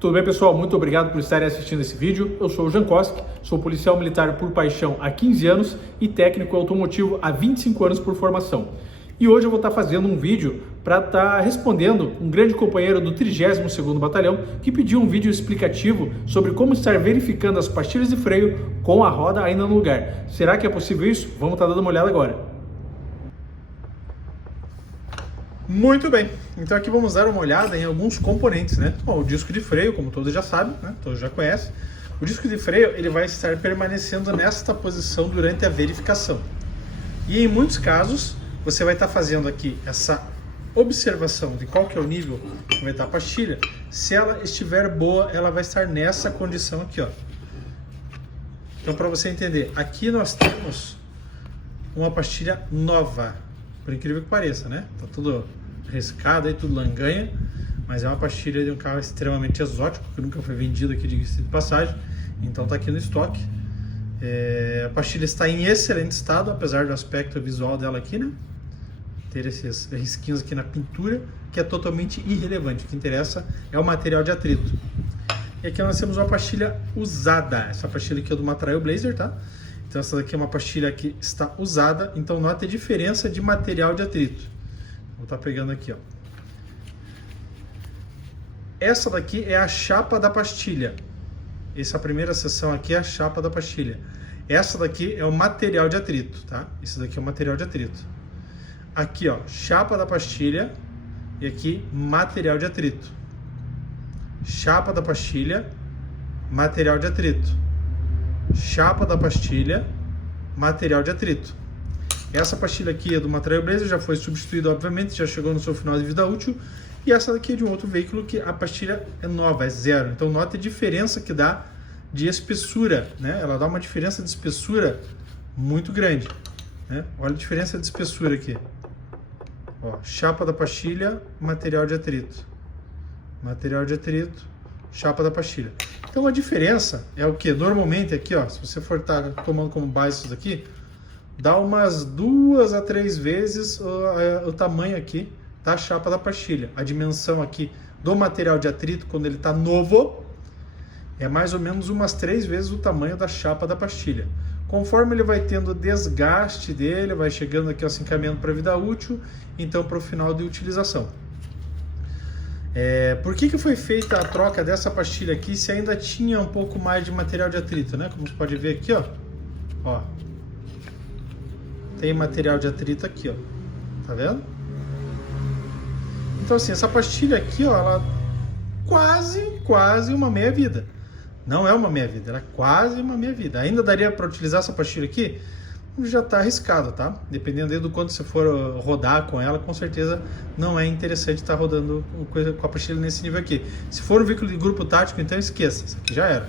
Tudo bem, pessoal? Muito obrigado por estarem assistindo esse vídeo. Eu sou o Jankowski, sou policial militar por paixão há 15 anos e técnico automotivo há 25 anos por formação. E hoje eu vou estar fazendo um vídeo para estar respondendo um grande companheiro do 32º Batalhão que pediu um vídeo explicativo sobre como estar verificando as pastilhas de freio com a roda ainda no lugar. Será que é possível isso? Vamos estar dando uma olhada agora. Muito bem, então aqui vamos dar uma olhada em alguns componentes, né? Bom, o disco de freio, como todos já sabem, né? Todos já conhecem. O disco de freio ele vai estar permanecendo nesta posição durante a verificação. E em muitos casos, você vai estar fazendo aqui essa observação de qual que é o nível que vai estar a pastilha. Se ela estiver boa, ela vai estar nessa condição aqui, ó. Então, para você entender, aqui nós temos uma pastilha nova, por incrível que pareça, né? Tá tudo riscado aí, tudo langanha, mas é uma pastilha de um carro extremamente exótico, que nunca foi vendido aqui, de passagem, então tá aqui no estoque. A pastilha está em excelente estado, apesar do aspecto visual dela aqui, né? Ter esses risquinhos aqui na pintura, que é totalmente irrelevante. O que interessa é o material de atrito. E aqui nós temos uma pastilha usada. Essa pastilha aqui é do uma Trailblazer, tá? Então essa daqui é uma pastilha que está usada, então nota a diferença de material de atrito. Vou estar pegando aqui, ó. Essa daqui é a chapa da pastilha. Essa primeira seção aqui é a chapa da pastilha. Essa daqui é o material de atrito, tá? Esse daqui é o material de atrito. Aqui, ó, chapa da pastilha e aqui material de atrito. Chapa da pastilha, material de atrito. Chapa da pastilha, material de atrito. Essa pastilha aqui é do uma Trailblazer, já foi substituída, obviamente, já chegou no seu final de vida útil. E essa daqui é de um outro veículo que a pastilha é nova, é zero. Então nota a diferença que dá de espessura, né? Ela dá uma diferença de espessura muito grande, né? Olha a diferença de espessura aqui. Ó, chapa da pastilha, material de atrito. Material de atrito, chapa da pastilha. Então a diferença é o que? Normalmente aqui, ó, se você for estar tomando como base isso daqui, dá umas 2 a 3 vezes o tamanho aqui da chapa da pastilha. A dimensão aqui do material de atrito, quando ele está novo, é mais ou menos umas 3 vezes o tamanho da chapa da pastilha. Conforme ele vai tendo desgaste dele, vai chegando aqui, ó, se encaminhando para a vida útil, então para o final de utilização. Por que foi feita a troca dessa pastilha aqui se ainda tinha um pouco mais de material de atrito, né? Como você pode ver aqui, ó. Ó. Tem material de atrito aqui, ó. Tá vendo? Então assim, essa pastilha aqui, ó, ela quase uma meia-vida. Não é uma meia-vida, ela é quase uma meia-vida. Ainda daria para utilizar essa pastilha aqui? Já tá arriscado, tá? Dependendo do quanto você for rodar com ela, com certeza não é interessante estar rodando com a pastilha nesse nível aqui. Se for um veículo de grupo tático, então esqueça, isso aqui já era.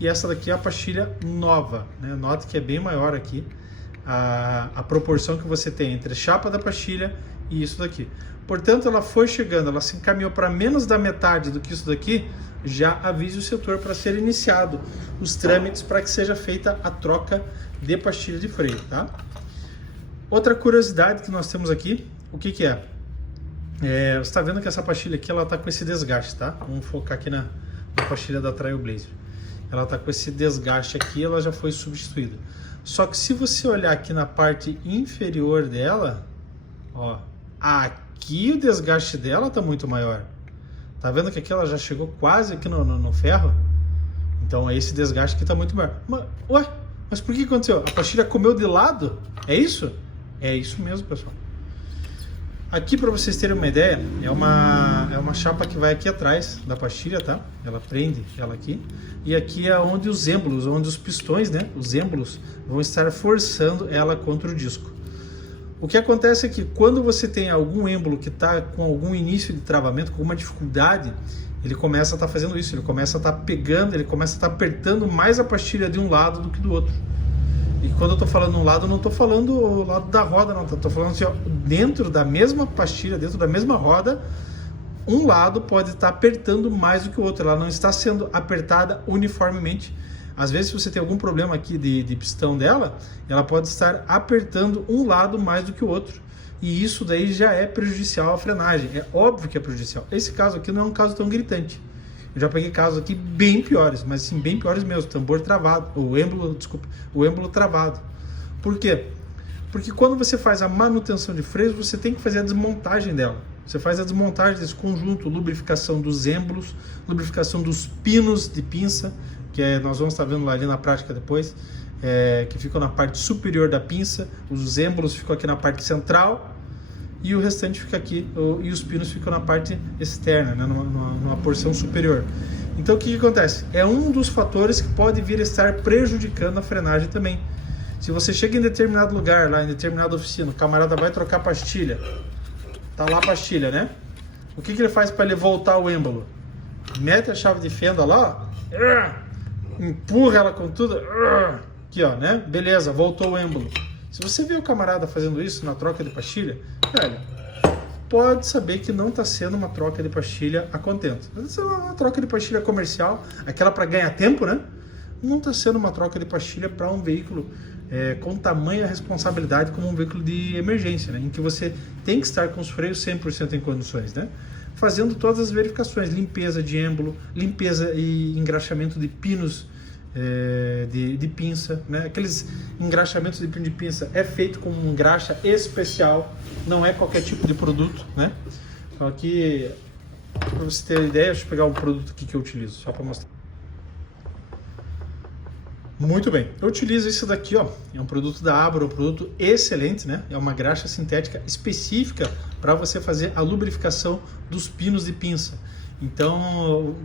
E essa daqui é a pastilha nova, né? Nota que é bem maior aqui a proporção que você tem entre a chapa da pastilha e isso daqui. Portanto, ela foi chegando, ela se encaminhou para menos da metade do que isso daqui, já avise o setor para ser iniciado os trâmites para que seja feita a troca de pastilha de freio, tá? Outra curiosidade que nós temos aqui, o que que é? Você está vendo que essa pastilha aqui, ela está com esse desgaste, tá? Vamos focar aqui na pastilha da Trailblazer. Ela está com esse desgaste aqui, ela já foi substituída. Só que se você olhar aqui na parte inferior dela, ó, aqui o desgaste dela está muito maior. Tá vendo que aqui ela já chegou quase aqui no ferro? Então esse desgaste aqui está muito maior. Mas por que aconteceu? A pastilha comeu de lado? É isso? É isso mesmo, pessoal. Aqui, para vocês terem uma ideia, é uma chapa que vai aqui atrás da pastilha, tá? Ela prende ela aqui. E aqui é onde os êmbolos, onde os pistões, né? Os êmbolos vão estar forçando ela contra o disco. O que acontece é que quando você tem algum êmbolo que está com algum início de travamento, com alguma dificuldade, ele começa a estar fazendo isso. Ele começa a estar pegando, ele começa a estar apertando mais a pastilha de um lado do que do outro. E quando eu estou falando um lado, eu não estou falando o lado da roda, não. Estou falando assim, ó, dentro da mesma pastilha, dentro da mesma roda, um lado pode estar apertando mais do que o outro. Ela não está sendo apertada uniformemente. Às vezes, se você tem algum problema aqui de pistão dela, ela pode estar apertando um lado mais do que o outro. E isso daí já é prejudicial à frenagem. É óbvio que é prejudicial. Esse caso aqui não é um caso tão gritante. Eu já peguei casos aqui bem piores, mas assim, bem piores mesmo, tambor travado, o êmbolo travado. Por quê? Porque quando você faz a manutenção de freios, você tem que fazer a desmontagem dela. Você faz a desmontagem desse conjunto, lubrificação dos êmbolos, lubrificação dos pinos de pinça, que nós vamos estar vendo lá ali na prática depois, que ficam na parte superior da pinça, os êmbolos ficam aqui na parte central e o restante fica aqui, e os pinos ficam na parte externa, né, numa porção superior. Então o que acontece? É um dos fatores que pode vir a estar prejudicando a frenagem também. Se você chega em determinado lugar, lá em determinada oficina, o camarada vai trocar pastilha, tá lá a pastilha, né? O que ele faz para ele voltar o êmbolo? Mete a chave de fenda lá, ó, empurra ela com tudo, aqui ó, né? Beleza, voltou o êmbolo. Se você vê o camarada fazendo isso na troca de pastilha, velho, pode saber que não está sendo uma troca de pastilha a contento. Mas é uma troca de pastilha comercial, aquela para ganhar tempo, né? Não está sendo uma troca de pastilha para um veículo com tamanha responsabilidade como um veículo de emergência, né? Em que você tem que estar com os freios 100% em condições, né? Fazendo todas as verificações, limpeza de êmbolo, limpeza e engraxamento de pinos de pinça, né? Aqueles engraxamentos de pino de pinça é feito com um engraxa especial, não é qualquer tipo de produto, né? Então aqui, para você ter ideia, deixa eu pegar um produto aqui que eu utilizo, só para mostrar. Muito bem, eu utilizo isso daqui, ó, é um produto da Abra, um produto excelente, né? É uma graxa sintética específica para você fazer a lubrificação dos pinos de pinça. Então,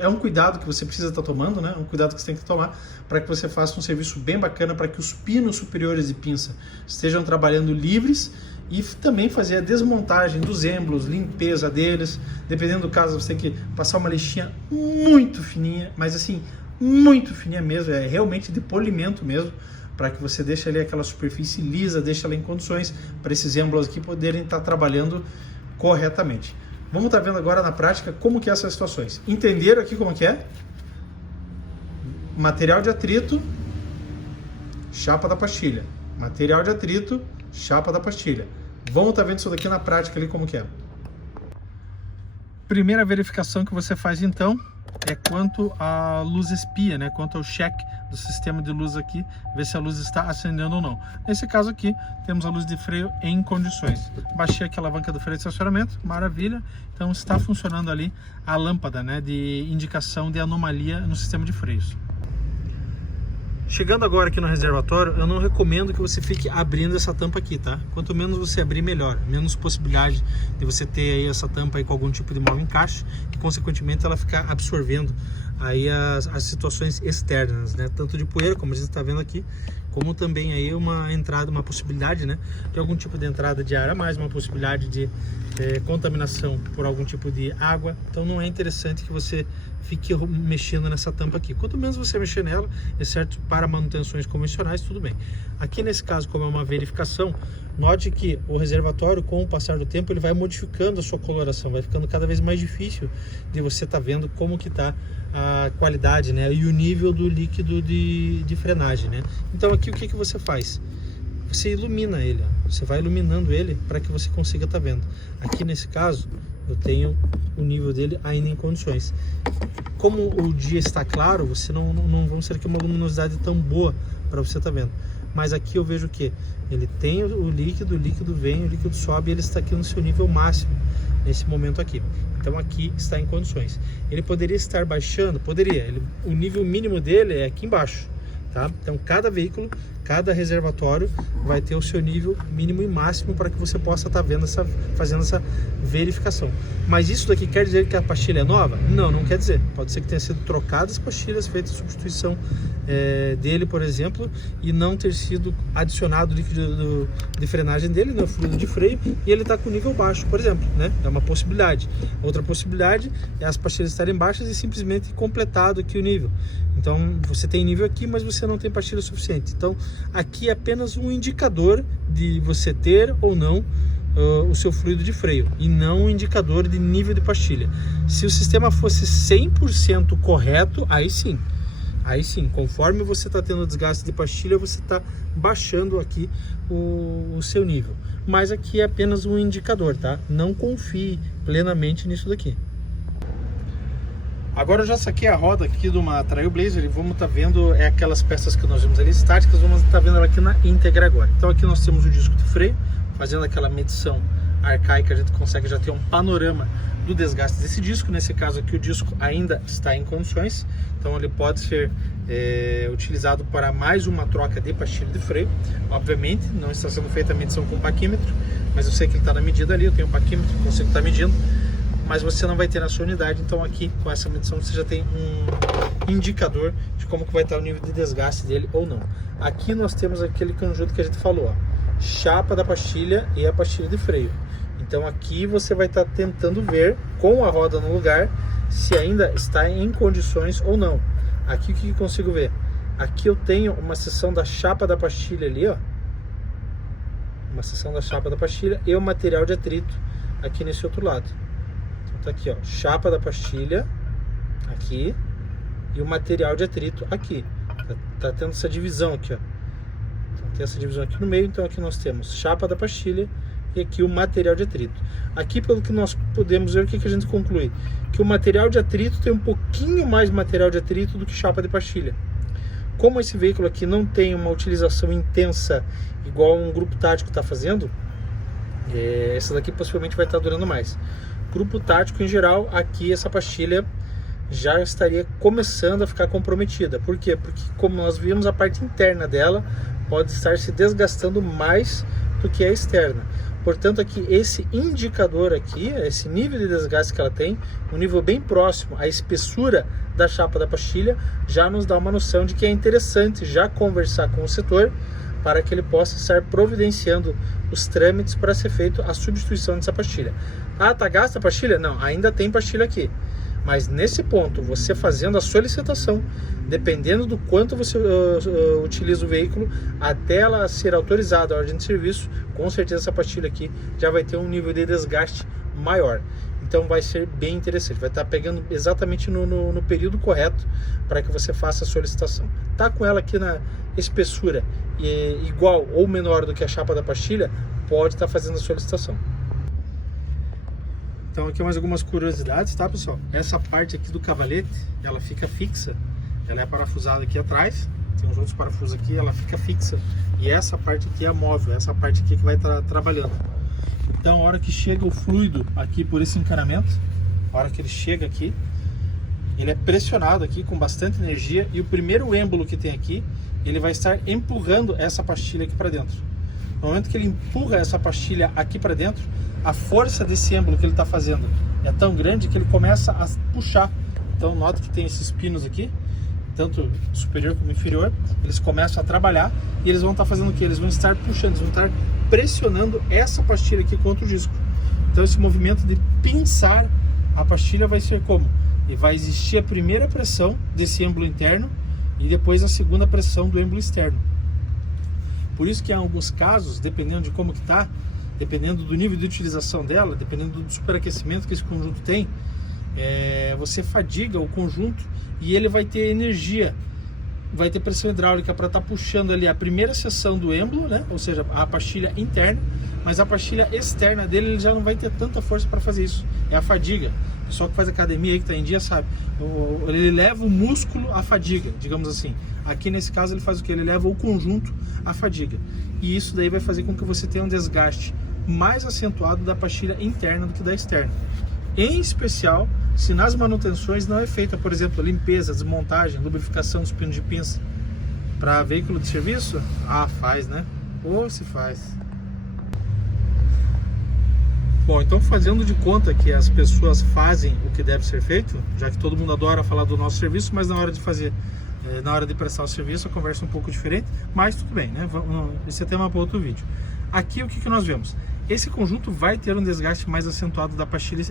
é um cuidado que você precisa estar tomando, né? Um cuidado que você tem que tomar para que você faça um serviço bem bacana, para que os pinos superiores de pinça estejam trabalhando livres e também fazer a desmontagem dos êmbolos, limpeza deles. Dependendo do caso, você tem que passar uma lixinha muito fininha, mas assim, muito fininha mesmo, é realmente de polimento mesmo, para que você deixe ali aquela superfície lisa, deixe ela em condições para esses êmbolos aqui poderem estar trabalhando corretamente. Vamos estar vendo agora na prática como que é essas situações. Entenderam aqui como que é? Material de atrito, chapa da pastilha. Material de atrito, chapa da pastilha. Vamos estar vendo isso daqui na prática ali como que é. Primeira verificação que você faz então é quanto à luz espia, né? Quanto ao check do sistema de luz aqui, ver se a luz está acendendo ou não. Nesse caso aqui, temos a luz de freio em condições. Baixei aqui a alavanca do freio de estacionamento, maravilha. Então está funcionando ali a lâmpada, né, de indicação de anomalia no sistema de freios. Chegando agora aqui no reservatório, eu não recomendo que você fique abrindo essa tampa aqui, tá? Quanto menos você abrir, melhor. Menos possibilidade de você ter aí essa tampa aí com algum tipo de mau encaixe e, consequentemente, ela ficar absorvendo aí as situações externas, né? Tanto de poeira, como a gente está vendo aqui, como também aí uma entrada, uma possibilidade, né, de algum tipo de entrada de ar a mais, uma possibilidade de contaminação por algum tipo de água. Então não é interessante que você fique mexendo nessa tampa aqui. Quanto menos você mexer nela, exceto para manutenções convencionais, tudo bem. Aqui nesse caso, como é uma verificação, note que o reservatório, com o passar do tempo, ele vai modificando a sua coloração, vai ficando cada vez mais difícil de você estar vendo como que está a qualidade, né, e o nível do líquido de frenagem, né? Então aqui o que você faz? Você ilumina ele, ó. Você vai iluminando ele para que você consiga estar vendo. Aqui nesse caso, eu tenho o nível dele ainda em condições. Como o dia está claro, você não vão ser aqui uma luminosidade tão boa para você estar vendo. Mas aqui eu vejo que ele tem o líquido vem, o líquido sobe e ele está aqui no seu nível máximo nesse momento aqui. Então aqui está em condições. Ele poderia estar baixando? Poderia. O nível mínimo dele é aqui embaixo, tá? Então cada veículo, cada reservatório vai ter o seu nível mínimo e máximo para que você possa estar vendo fazendo essa verificação. Mas isso daqui quer dizer que a pastilha é nova? Não, não quer dizer. Pode ser que tenha sido trocadas pastilhas, feita a substituição dele, por exemplo, e não ter sido adicionado o líquido de frenagem dele, no fluido de freio, e ele está com nível baixo, por exemplo, né? É uma possibilidade. Outra possibilidade é as pastilhas estarem baixas e simplesmente completado aqui o nível. Então você tem nível aqui, mas você não tem pastilha suficiente. Então aqui é apenas um indicador de você ter ou não o seu fluido de freio, e não um indicador de nível de pastilha. Se o sistema fosse 100% correto, aí sim, conforme você está tendo desgaste de pastilha, você está baixando aqui o seu nível. Mas aqui é apenas um indicador, tá? Não confie plenamente nisso daqui. Agora eu já saquei a roda aqui de uma Trailblazer e vamos estar vendo aquelas peças que nós vimos ali estáticas, vamos estar vendo ela aqui na íntegra agora. Então aqui nós temos o disco de freio, fazendo aquela medição arcaica, a gente consegue já ter um panorama do desgaste desse disco. Nesse caso aqui o disco ainda está em condições, então ele pode ser utilizado para mais uma troca de pastilha de freio. Obviamente não está sendo feita a medição com paquímetro, mas eu sei que ele está na medida ali, eu tenho um paquímetro, consigo estar medindo, mas você não vai ter na sua unidade. Então aqui com essa medição você já tem um indicador de como que vai estar o nível de desgaste dele ou não. Aqui nós temos aquele conjunto que a gente falou, ó, chapa da pastilha e a pastilha de freio. Então aqui você vai estar tentando ver com a roda no lugar se ainda está em condições ou não. Aqui o que eu consigo ver? Aqui eu tenho uma seção da chapa da pastilha ali, ó. Uma seção da chapa da pastilha e o material de atrito aqui nesse outro lado. Então tá aqui, ó, chapa da pastilha aqui e o material de atrito aqui. Tá tendo essa divisão aqui, ó. Então, tem essa divisão aqui no meio, então aqui nós temos chapa da pastilha e aqui o material de atrito. Aqui, pelo que nós podemos ver, o que a gente conclui? Que o material de atrito tem um pouquinho mais material de atrito do que chapa de pastilha. Como esse veículo aqui não tem uma utilização intensa igual um grupo tático está fazendo, essa daqui possivelmente vai estar durando mais. Grupo tático em geral, aqui essa pastilha já estaria começando a ficar comprometida. Por quê? Porque como nós vimos, a parte interna dela pode estar se desgastando mais do que a externa. Portanto, aqui esse indicador aqui, esse nível de desgaste que ela tem, um nível bem próximo à espessura da chapa da pastilha, já nos dá uma noção de que é interessante já conversar com o setor para que ele possa estar providenciando os trâmites para ser feito a substituição dessa pastilha. Ah, tá gasta a pastilha? Não, ainda tem pastilha aqui. Mas nesse ponto, você fazendo a solicitação, dependendo do quanto você utiliza o veículo, até ela ser autorizada a ordem de serviço, com certeza essa pastilha aqui já vai ter um nível de desgaste maior. Então vai ser bem interessante, vai estar pegando exatamente no período correto para que você faça a solicitação. Tá com ela aqui na espessura igual ou menor do que a chapa da pastilha, pode estar fazendo a solicitação. Então aqui mais algumas curiosidades, tá, pessoal? Essa parte aqui do cavalete, ela fica fixa, ela é parafusada aqui atrás, tem uns outros parafusos aqui, ela fica fixa. E essa parte aqui é móvel, essa parte aqui que vai estar trabalhando. Então a hora que chega o fluido aqui por esse encanamento, a hora que ele chega aqui, ele é pressionado aqui com bastante energia e o primeiro êmbolo que tem aqui, ele vai estar empurrando essa pastilha aqui para dentro. No momento que ele empurra essa pastilha aqui para dentro, a força desse êmbolo que ele está fazendo é tão grande que ele começa a puxar. Então nota que tem esses pinos aqui, tanto superior como inferior, eles começam a trabalhar e eles vão estar fazendo o que? Eles vão estar puxando, eles vão estar pressionando essa pastilha aqui contra o disco. Então esse movimento de pinçar a pastilha vai ser como? E vai existir a primeira pressão desse êmbolo interno e depois a segunda pressão do êmbolo externo. Por isso que em alguns casos, dependendo de como que está, dependendo do nível de utilização dela, dependendo do superaquecimento que esse conjunto tem, você fadiga o conjunto e ele vai ter energia, vai ter pressão hidráulica para estar puxando ali a primeira seção do êmbolo, né? Ou seja, a pastilha interna, mas a pastilha externa dele ele já não vai ter tanta força para fazer isso, é a fadiga. O pessoal que faz academia aí, que está em dia, sabe, ele leva o músculo à fadiga, digamos assim. Aqui nesse caso ele faz o que? Ele leva o conjunto à fadiga. E isso daí vai fazer com que você tenha um desgaste mais acentuado da pastilha interna do que da externa. Em especial, se nas manutenções não é feita, por exemplo, limpeza, desmontagem, lubrificação dos pinos de pinça para veículo de serviço, faz, né? Ou se faz. Bom, então fazendo de conta que as pessoas fazem o que deve ser feito, já que todo mundo adora falar do nosso serviço, mas na hora de fazer, na hora de prestar o serviço, a conversa é um pouco diferente, mas tudo bem, né? Esse é tema para outro vídeo. Aqui o que nós vemos? Esse conjunto vai ter um desgaste mais acentuado da pastilha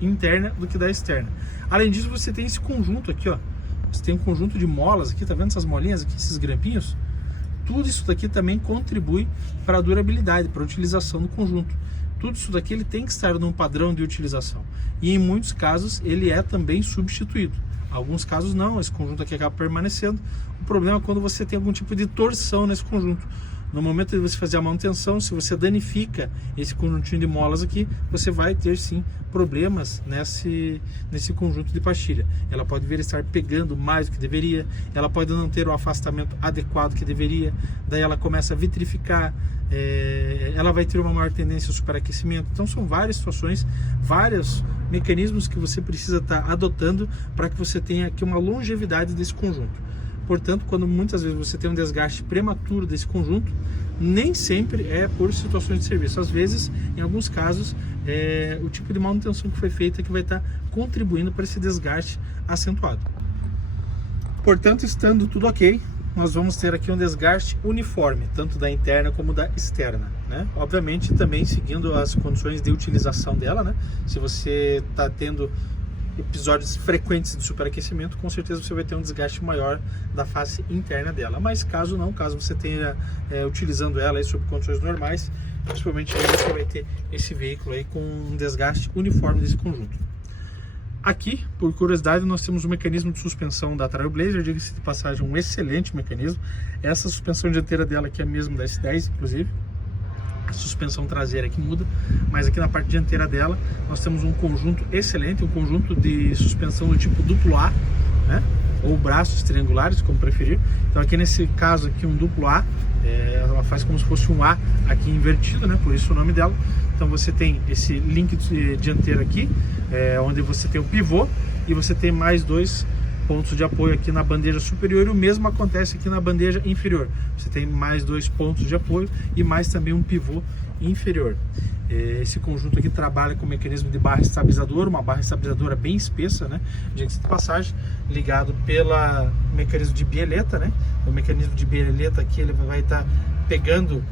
interna do que da externa. Além disso, você tem esse conjunto aqui, ó. Você tem um conjunto de molas aqui, tá vendo essas molinhas aqui, esses grampinhos? Tudo isso daqui também contribui para a durabilidade, para a utilização do conjunto. Tudo isso daqui ele tem que estar num padrão de utilização. E em muitos casos ele é também substituído. Alguns casos não, esse conjunto aqui acaba permanecendo. O problema é quando você tem algum tipo de torção nesse conjunto. no momento de você fazer a manutenção, se você danifica esse conjuntinho de molas aqui, você vai ter sim problemas nesse conjunto de pastilha. Ela pode vir estar pegando mais do que deveria, ela pode não ter o afastamento adequado que deveria, daí ela começa a vitrificar, ela vai ter uma maior tendência ao superaquecimento. Então são várias situações, vários mecanismos que você precisa estar adotando para que você tenha aqui uma longevidade desse conjunto. Portanto, quando muitas vezes você tem um desgaste prematuro desse conjunto, nem sempre é por situações de serviço. Às vezes, em alguns casos, é o tipo de manutenção que foi feita que vai estar contribuindo para esse desgaste acentuado. Portanto, estando tudo ok, nós vamos ter aqui um desgaste uniforme, tanto da interna como da externa, né? Obviamente, também seguindo as condições de utilização dela, né? Se você está tendo episódios frequentes de superaquecimento, com certeza você vai ter um desgaste maior da face interna dela. Mas caso não, caso você tenha utilizando ela aí sob condições normais, principalmente aí você vai ter esse veículo aí com um desgaste uniforme desse conjunto. Aqui, por curiosidade, nós temos o mecanismo de suspensão da Trailblazer, diga-se de passagem, um excelente mecanismo. Essa suspensão dianteira dela aqui é a mesma da S10, inclusive. A suspensão traseira que muda, mas aqui na parte dianteira dela nós temos um conjunto excelente, um conjunto de suspensão do tipo duplo A, né? Ou braços triangulares, como preferir. Então aqui nesse caso aqui um duplo A, ela faz como se fosse um A aqui invertido, né? Por isso o nome dela. Então você tem esse link dianteiro aqui, onde você tem o pivô e você tem mais dois pontos de apoio aqui na bandeja superior, e o mesmo acontece aqui na bandeja inferior. Você tem mais dois pontos de apoio e mais também um pivô inferior. Esse conjunto aqui trabalha com o mecanismo de barra estabilizadora, uma barra estabilizadora bem espessa, né, de passagem, ligado pelo mecanismo de bieleta, né. O mecanismo de bieleta aqui ele vai estar pegando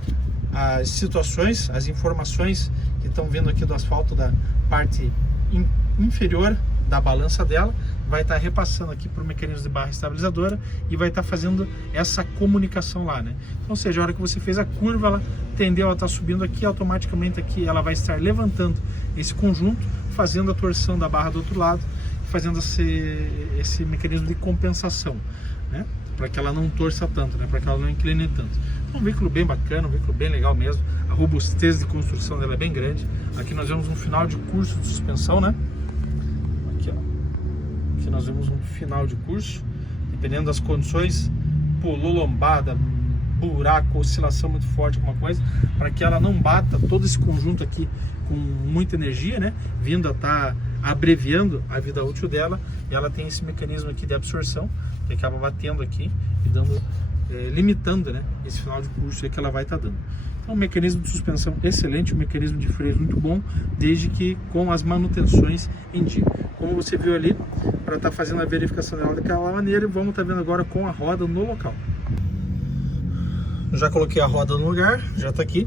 as situações, as informações que estão vindo aqui do asfalto da parte inferior da balança dela, vai estar repassando aqui para o mecanismo de barra estabilizadora e vai estar fazendo essa comunicação lá, né? Então, ou seja, a hora que você fez a curva, ela tendeu a estar subindo aqui, automaticamente aqui ela vai estar levantando esse conjunto, fazendo a torção da barra do outro lado, fazendo esse mecanismo de compensação, né? Para que ela não torça tanto, né? Para que ela não incline tanto. Então, um veículo bem bacana, um veículo bem legal mesmo. A robustez de construção dela é bem grande. Aqui nós vemos um final de curso de suspensão, né? Aqui nós vemos um final de curso, dependendo das condições, pulou lombada, buraco, oscilação muito forte, alguma coisa, para que ela não bata todo esse conjunto aqui com muita energia, né, vindo a estar abreviando a vida útil dela, e ela tem esse mecanismo aqui de absorção, que acaba batendo aqui e dando, limitando, né, esse final de curso aí que ela vai estar dando. Então, um mecanismo de suspensão excelente, um mecanismo de freio muito bom, desde que com as manutenções em dia. Como você viu ali, para estar fazendo a verificação dela daquela maneira, vamos estar vendo agora com a roda no local. Já coloquei a roda no lugar, já está aqui.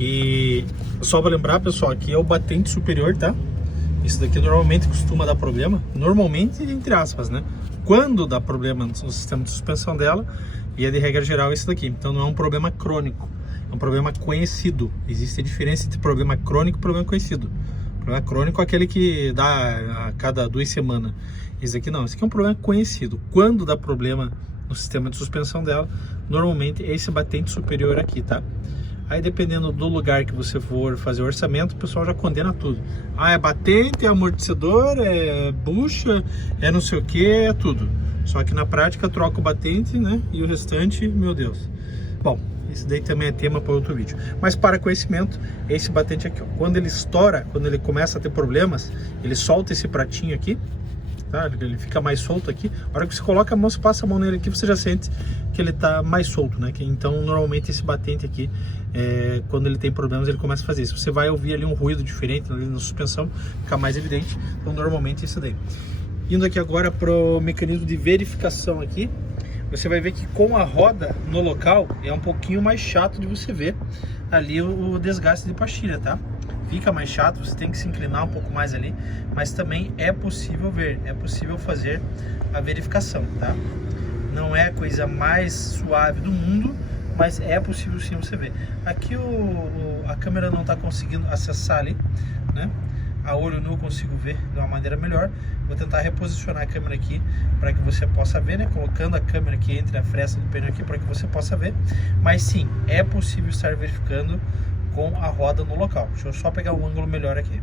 E só para lembrar, pessoal, aqui é o batente superior, tá? Isso daqui normalmente costuma dar problema, normalmente entre aspas, né? Quando dá problema no sistema de suspensão dela, e é de regra geral esse daqui. Então não é um problema crônico, é um problema conhecido. Existe a diferença entre problema crônico e problema conhecido. Problema crônico é aquele que dá a cada 2 semanas. Esse aqui não, esse aqui é um problema conhecido. Quando dá problema no sistema de suspensão dela, normalmente é esse batente superior aqui, tá? Aí dependendo do lugar que você for fazer o orçamento, o pessoal já condena tudo. Ah, é batente, é amortecedor, é bucha, é não sei o que, é tudo. Só que na prática troca o batente, né? E o restante, meu Deus. Bom, isso daí também é tema para outro vídeo. Mas para conhecimento, esse batente aqui, ó, quando ele estoura, quando ele começa a ter problemas, ele solta esse pratinho aqui, tá? Ele fica mais solto aqui. A hora que você coloca a mão, você passa a mão nele aqui, você já sente que ele está mais solto, né? Então, normalmente esse batente aqui, quando ele tem problemas, ele começa a fazer isso. Você vai ouvir ali um ruído diferente ali na suspensão, fica mais evidente. Então, normalmente isso daí. Indo aqui agora para o mecanismo de verificação aqui, você vai ver que com a roda no local é um pouquinho mais chato de você ver ali o desgaste de pastilha, tá? Fica mais chato, você tem que se inclinar um pouco mais ali, mas também é possível ver, é possível fazer a verificação, tá? Não é a coisa mais suave do mundo, mas é possível sim você ver. Aqui a câmera não está conseguindo acessar ali, né? a olho nu eu consigo ver de uma maneira melhor. Vou tentar reposicionar a câmera aqui para que você possa ver, né? Colocando a câmera aqui entre a fresta do pneu aqui para que você possa ver. Mas sim, é possível estar verificando com a roda no local. Deixa eu só pegar um ângulo melhor aqui.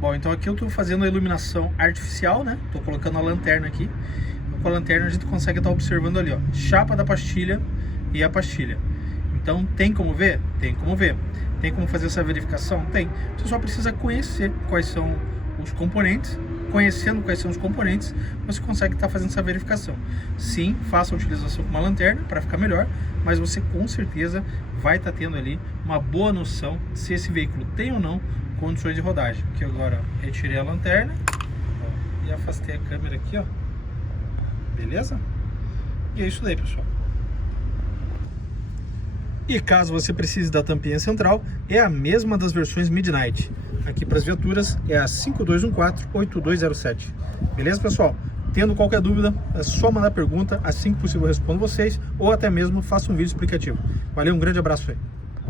Bom, então aqui eu estou fazendo a iluminação artificial, né? Estou colocando a lanterna aqui. Com a lanterna a gente consegue estar observando ali, ó, chapa da pastilha e a pastilha. Então tem como ver? Tem como ver. Tem como fazer essa verificação? Tem. Você só precisa conhecer quais são os componentes. Conhecendo quais são os componentes, você consegue estar fazendo essa verificação. Sim, faça a utilização com uma lanterna para ficar melhor, mas você com certeza vai estar tendo ali uma boa noção se esse veículo tem ou não condições de rodagem. Aqui agora retirei a lanterna, ó, e afastei a câmera aqui, ó. Beleza? E é isso daí, pessoal. E caso você precise da tampinha central, é a mesma das versões Midnight. Aqui para as viaturas é a 5214-8207. Beleza, pessoal? Tendo qualquer dúvida, é só mandar pergunta, assim que possível eu respondo vocês, ou até mesmo faça um vídeo explicativo. Valeu, um grande abraço aí.